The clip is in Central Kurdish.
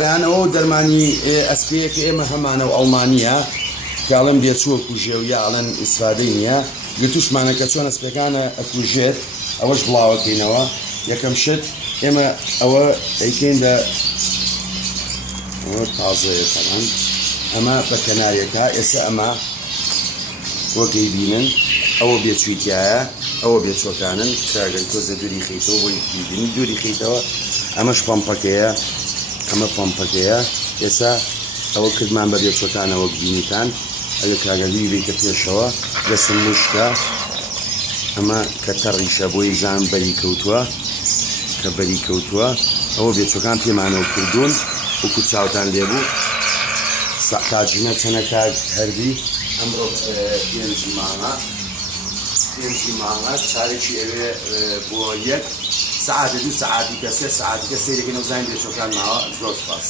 ڕیانەوە دەرمانی ئەسپەیەکە ئێمە هەمانە و ئەڵمانیە کاڵم بێچووە کوژێویە ئەڵەن ئیسفادەی نییە گرتوشمانەکە چۆن ئەسپەکانە ئەکوژێت ئەوەش بڵاوەکەینەوە یەکەم شت ئێمە ئەوە ئەیکەین تازەیە تەمان ئەمە بە کەنارێکە ئێستا ئەمە وەکەی بینن ئەوە بێچوویتایە ئەوە بێچۆکانن کاگەر تۆزە دووری خەیتەوە بۆی بینی دووری خەیتەوە ئەمەش پەمپەکەیە ئەمە پەمپەکەیە ئێستا ئەوە کردمان بە بێچۆکانەوە بینیتان ئەگە کاگەلی بیتە پێشەوە دەسم مشکە ئەمە کە تەڕیشە بۆی زان بەری کەوتووە کە بەری کەوتووە ئەوە بێچۆکان پێمانەوە کردوون وەکو چاوتان لێبوو کاتژمە چەنە کات هەردی ئەمڕۆ پێنجی مانگە چارێکی ئەوێ بۆ یەک سەعاتە دوو سەعاتی کە سێ سەعاتی کە سەیرەکەن و زانین بێچۆکان ماوە زۆر سپاس.